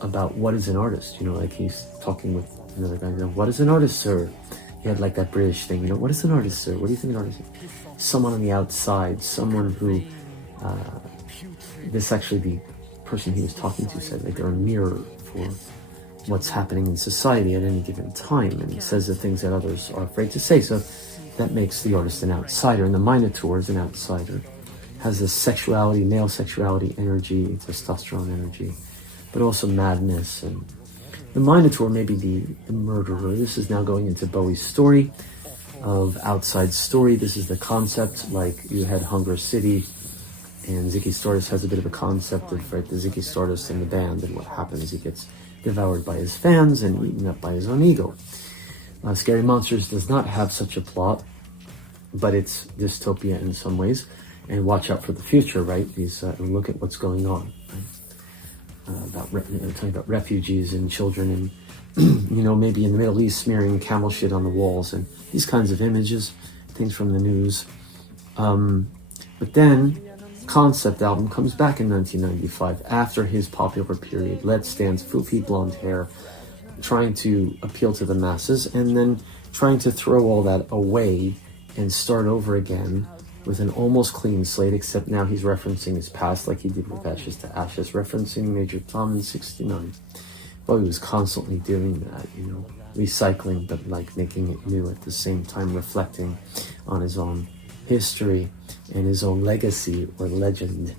about what is an artist. Like he's talking with another guy. What is an artist, sir? he had like that British thing, you know, what is an artist, sir? What do you think an artist is? Someone on the outside, someone who, this actually the person he was talking to said, like, they're a mirror for what's happening in society at any given time, and he says the things that others are afraid to say, so that makes the artist an outsider, and the Minotaur is an outsider. Has this sexuality, male sexuality energy, testosterone energy, but also madness. And the Minotaur may be the murderer. This is now going into Bowie's story of outside story. This is the concept, like you had Hunger City, and Ziggy Stardust has a bit of a concept of, right, the Ziggy Stardust in the band, and what happens, he gets devoured by his fans and eaten up by his own ego. Scary Monsters does not have such a plot, but it's dystopia in some ways. And watch out for the future, right? These look at what's going on, right? Talking about refugees and children, and you know, maybe in the Middle East smearing camel shit on the walls, and these kinds of images, things from the news. But then, concept album comes back in 1995 after his popular period. Let's Dance, foofy blonde hair, trying to appeal to the masses, and then trying to throw all that away and start over again with an almost clean slate, except now he's referencing his past like he did with Ashes to Ashes, referencing Major Tom in 69. Well, he was constantly doing that, you know, recycling, but like making it new at the same time, reflecting on his own history and his own legacy or legend.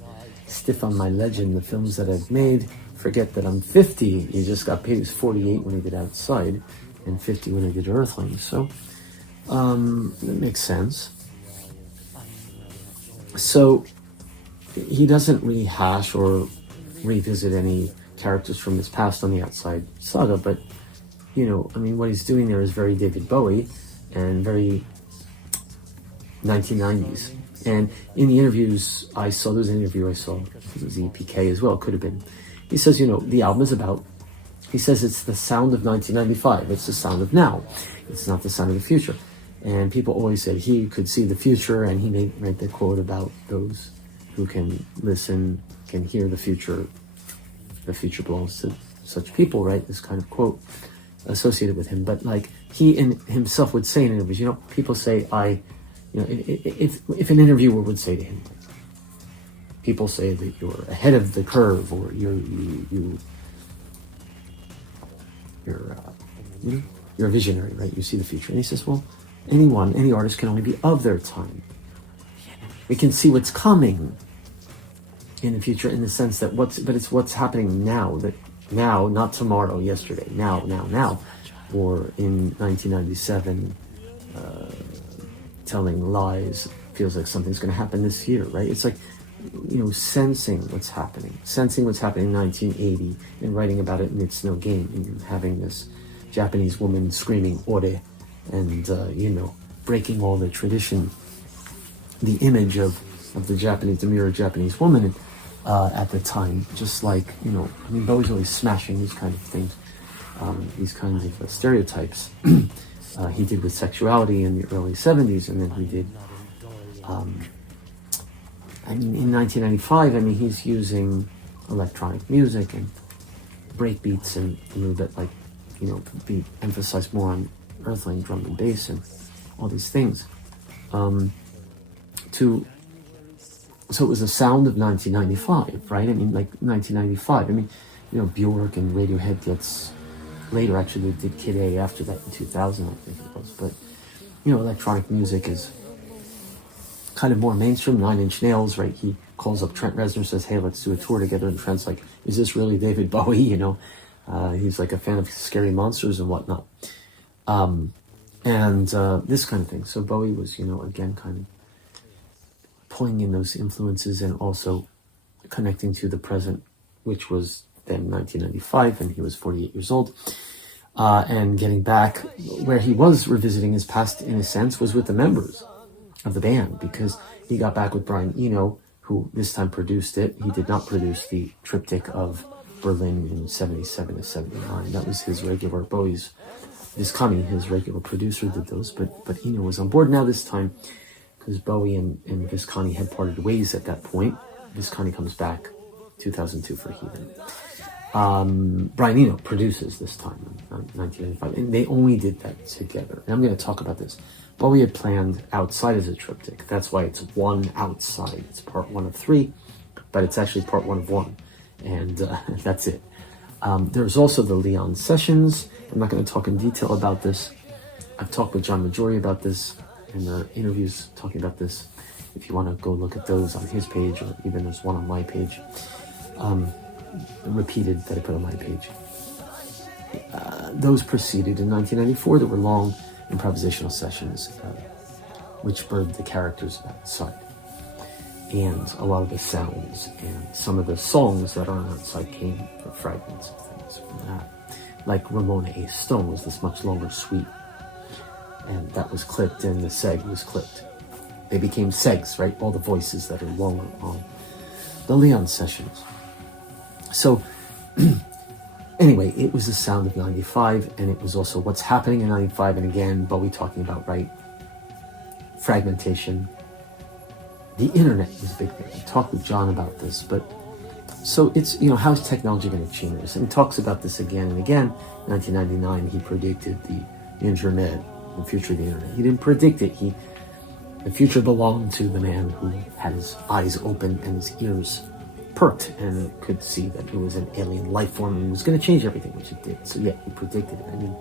Stiff on my legend, the films that I've made, forget that I'm 50. He just got paid. He was 48 when he did Outside and 50 when he did Earthlings. So that makes sense. So he doesn't rehash or revisit any characters from his past on the Outside saga, but, you know, I mean, what he's doing there is very David Bowie and very 1990s. And in the interviews I saw, there was an interview I saw, it was EPK as well, it could have been. He says, you know, the album is about, he says it's the sound of 1995, it's the sound of now, it's not the sound of the future. And people always said he could see the future, and he made the quote about those who can listen, can hear the future belongs to such people, right? This kind of quote associated with him. But like he in himself would say in interviews, you know, people say if an interviewer would say to him, people say that you're ahead of the curve, or you're a visionary, right? You see the future. And he says, well, any artist can only be of their time. We can see what's coming in the future, in the sense that it's what's happening now, that now, not tomorrow, yesterday, now, or in 1997, telling lies feels like something's going to happen this year, right? It's like, you know, sensing what's happening in 1980 and writing about it in It's No Game, and having this Japanese woman screaming ore, and you know, breaking all the tradition, the image of the mirror Japanese woman at the time, just like, you know, I mean, Bowie's always smashing these kind of things, these kinds of stereotypes. He did with sexuality in the early 70s, and then he did, I mean, in 1995, I mean, he's using electronic music and breakbeats and a little bit like, you know, be emphasized more on Earthling, drum and bass, and all these things. So it was the sound of 1995, right? I mean, like 1995. I mean, you know, Bjork and Radiohead gets later. Actually, they did Kid A after that in 2000, I think it was. But, you know, electronic music is kind of more mainstream. 9 Inch Nails, right? He calls up Trent Reznor, says, hey, let's do a tour together. And Trent's like, is this really David Bowie? You know, he's like a fan of Scary Monsters and whatnot. This kind of thing. So Bowie was, you know, again, kind of pulling in those influences and also connecting to the present, which was then 1995, and he was 48 years old. And getting back where he was revisiting his past, in a sense, was with the members of the band, because he got back with Brian Eno, who this time produced it. He did not produce the triptych of Berlin in 77 to 79. That was his regular, Bowie's, Visconti, his regular producer, did those, but Eno was on board now this time, because Bowie and Visconti had parted ways at that point. Visconti comes back 2002 for Heathen. Brian Eno produces this time in 1995, and they only did that together. And I'm going to talk about this. Bowie had planned Outside as a triptych. That's why it's one Outside. It's part 1 of 3, but it's actually part 1 of 1, and that's it. There's also the Leon sessions. I'm not going to talk in detail about this. I've talked with John Majori about this, and there are interviews talking about this. If you want to go look at those on his page, or even there's one on my page, repeated that I put on my page. Those proceeded in 1994. There were long improvisational sessions, which birthed the characters outside, and a lot of the sounds and some of the songs that are outside came from fragments of things from that. Like Ramona A. Stone was this much longer suite, and that was clipped, and the seg was clipped. They became segs, right? All the voices that are longer on the Leon sessions. So anyway, it was the sound of 95, and it was also what's happening in 95, and again, Bowie talking about, right, fragmentation. The internet was a big thing. I talked with John about this, but so it's, how's technology going to change this? And he talks about this again and again. In 1999, he predicted the internet, the future of the internet. He didn't predict it. The future belonged to the man who had his eyes open and his ears perked and could see that it was an alien life form and was going to change everything, which it did. So yeah, he predicted it. I mean,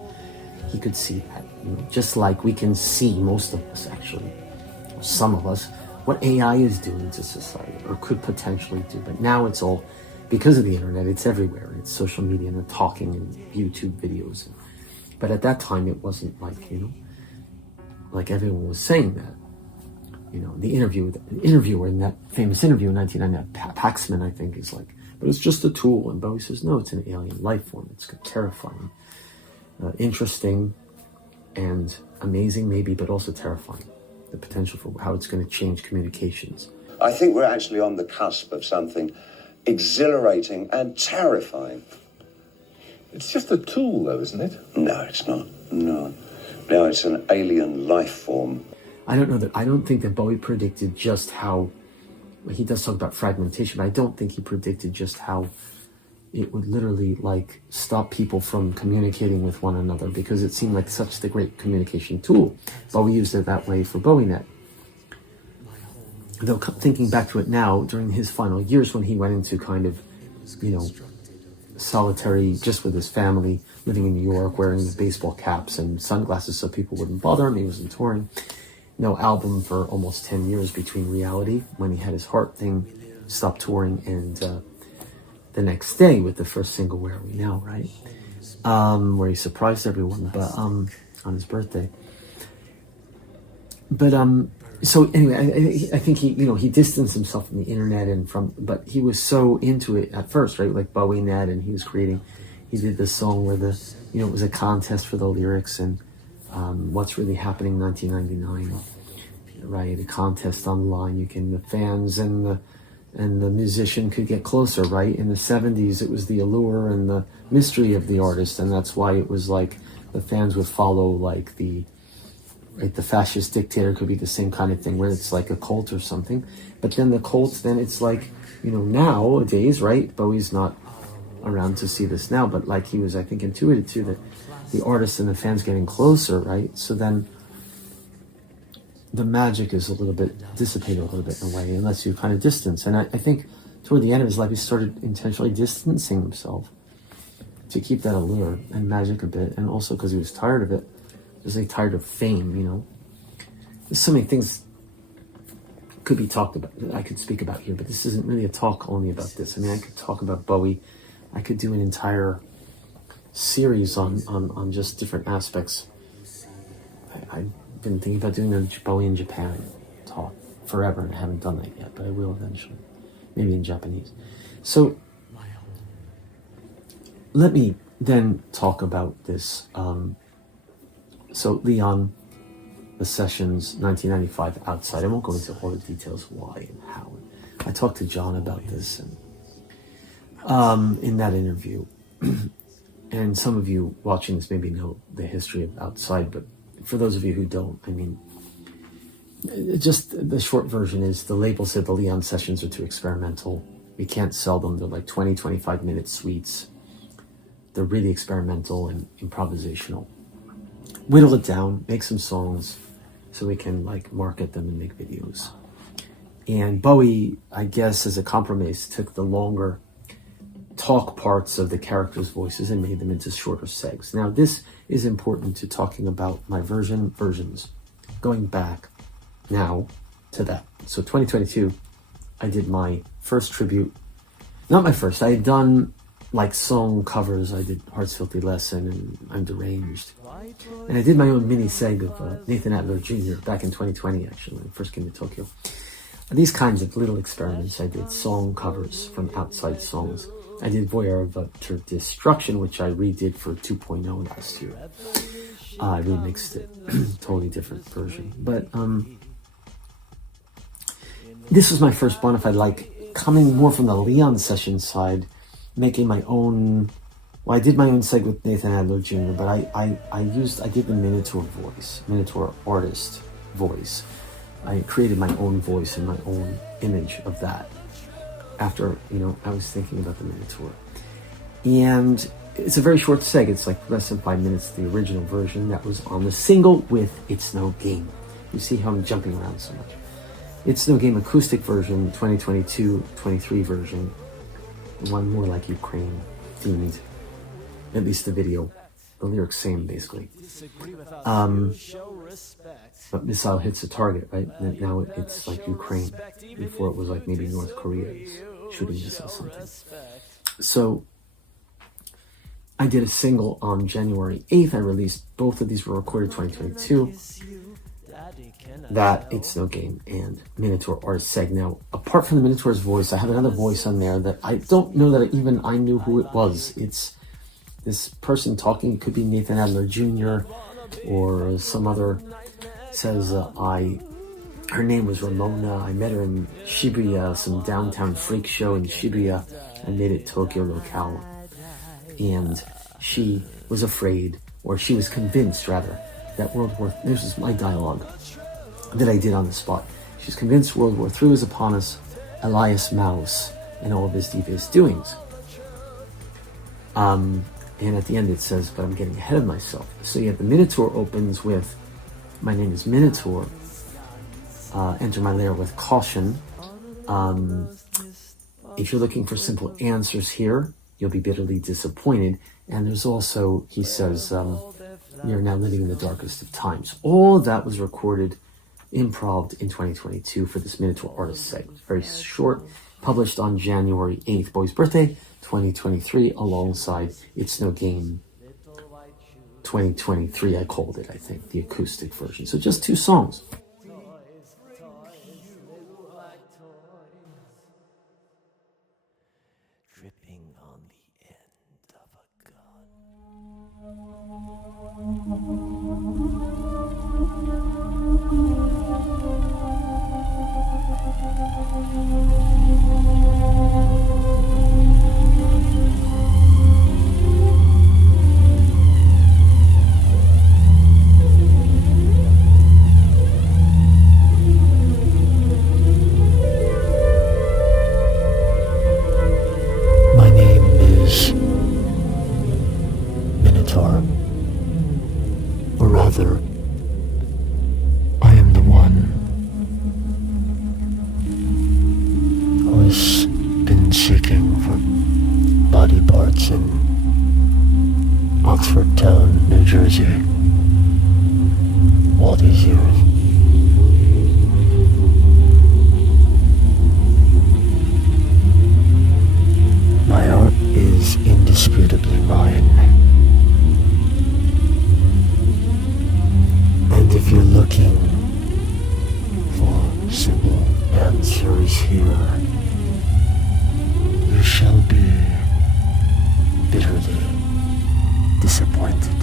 he could see that, just like we can see, most of us actually, or some of us, what AI is doing to society, or could potentially do. But now it's all, because of the internet, it's everywhere. It's social media and the talking and YouTube videos. But at that time, it wasn't like, like everyone was saying that. The interviewer in that famous interview in 1999, Paxman, I think, is like, but it's just a tool. And Bowie says, no, it's an alien life form. It's terrifying, interesting, and amazing maybe, but also terrifying. The potential for how it's going to change communications. I think we're actually on the cusp of something exhilarating and terrifying. It's just a tool, though, isn't it? No, it's not. No, it's an alien life form. I don't think that Bowie predicted just how, he does talk about fragmentation, but I don't think he predicted just how it would literally stop people from communicating with one another, because it seemed like such the great communication tool. Bowie used it that way for BowieNet. Though thinking back to it now, during his final years when he went into kind of, solitary, just with his family, living in New York, wearing the baseball caps and sunglasses so people wouldn't bother him, he wasn't touring. No album for almost 10 years between Reality, when he had his heart thing, stopped touring, and the next day with the first single, Where Are We Now, right? Where he surprised everyone, but on his birthday. But so anyway, I think he distanced himself from the internet but he was so into it at first, right? Like BowieNet, and he did this song where it was a contest for the lyrics, and What's Really Happening 1999, right? A contest online. The fans and the musician could get closer, right? In the 70s, it was the allure and the mystery of the artist, and that's why it was like the fans would follow the fascist dictator could be the same kind of thing, where it's like a cult or something. But then the cult, then it's like, nowadays, right? Bowie's not around to see this now, but he was, I think, intuited too, that the artist and the fans getting closer, right? So then the magic is a little bit dissipated a little bit in a way, unless you kind of distance. And I think toward the end of his life, he started intentionally distancing himself to keep that allure and magic a bit, and also because he was tired of it. Just tired of fame, There's so many things could be talked about, that I could speak about here, but this isn't really a talk only about this. I mean, I could talk about Bowie. I could do an entire series on just different aspects. I've been thinking about doing a Bowie in Japan talk forever, and I haven't done that yet, but I will eventually, maybe in Japanese. So let me then talk about this. So Leon, the sessions, 1995, Outside. I won't go into all the details why and how. I talked to John about this and in that interview. And some of you watching this maybe know the history of Outside, but for those of you who don't, I mean, just the short version is the label said the Leon sessions are too experimental. We can't sell them. They're like 20, 25-minute suites. they're really experimental and improvisational. Whittle it down, make some songs so we can like market them and make videos. And Bowie, I guess as a compromise, took the longer talk parts of the characters' voices and made them into shorter segs. Now this is important to talking about my versions, going back now to that. So 2022, I did my first tribute, not my first, I had done like song covers. I did Heart's Filthy Lesson and I'm Deranged. And I did my own mini seg of Nathan Adler Jr. back in 2020, actually, when I first came to Tokyo. And these kinds of little experiments, I did song covers from outside songs. I did Voyeur of Destruction, which I redid for 2.0 last year. I remixed it, totally different version. But this was my first bona fide, like coming more from the Leon session side, making my own. Well, I did my own seg with Nathan Adler Jr., but I did the Minotaur voice, Minotaur artist voice. I created my own voice and my own image of that after, I was thinking about the Minotaur. And it's a very short seg. It's like less than 5 minutes, the original version that was on the single with It's No Game. You see how I'm jumping around so much. It's No Game acoustic version, 2022-23 version, the one more like Ukraine themed, at least the video. The lyrics same, basically. But missile hits a target, right? And now it's like Ukraine. Before it was like maybe North Korea is shooting missiles or something. So I did a single on January 8th. I released both of these were recorded 2022. That It's No Game and Minotaur artist seg. Now, apart from the Minotaur's voice, I have another voice on there that I don't know that even I knew who it was. It's this person talking. It could be Nathan Adler Jr. or some other. Says her name was Ramona. I met her in Shibuya, some downtown freak show in Shibuya. I made it Tokyo locale, and she was afraid, or she was convinced rather, that this is my dialogue that I did on the spot. She's convinced World War III is upon us, Elias Mouse, and all of his devious doings. And at the end it says, but I'm getting ahead of myself. So the Minotaur opens with, my name is Minotaur. Enter my lair with caution. If you're looking for simple answers here, you'll be bitterly disappointed. And there's also, he says, you're now living in the darkest of times. All of that was recorded, improv in 2022 for this Minotaur artist seg. Very short, published on January 8th, Bowie's birthday, 2023, alongside It's No Game 2023, I called it, I think, the acoustic version. So just 2 songs. Dripping on the end of a My name is Minotaur. Or rather, I am the one who has been seeking for body parts in Oxford Town, New Jersey, all these years. My art is indisputably mine. And if you're looking for simple answers here, you shall be bitterly disappointed.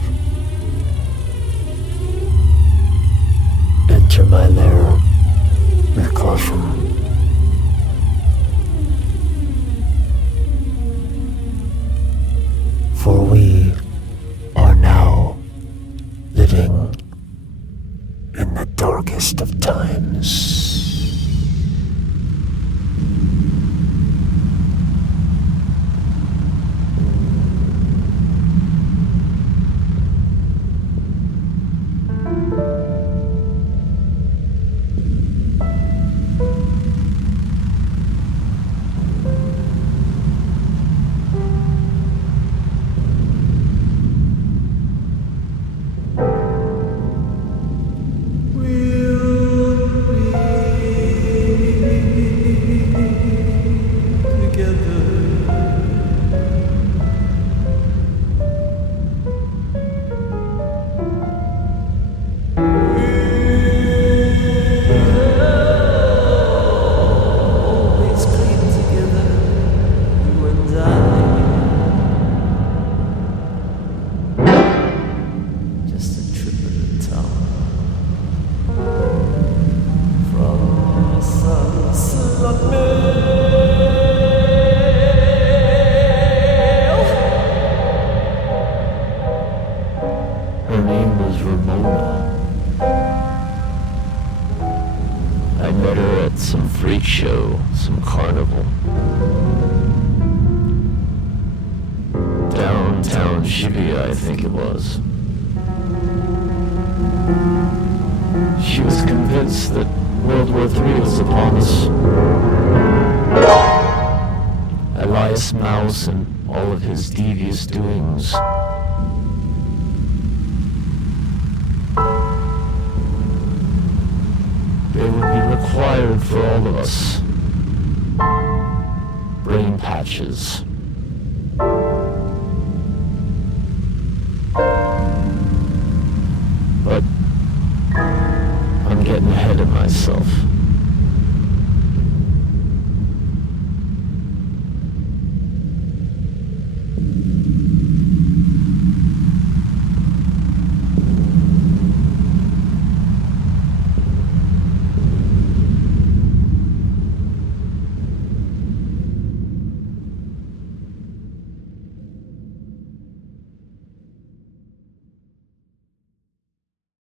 show, some carnival. Downtown Shibuya, I think it was. She was convinced that World War III was upon us. Elias Mouse and all of his devious doings. They would be required for all of us. Brain patches.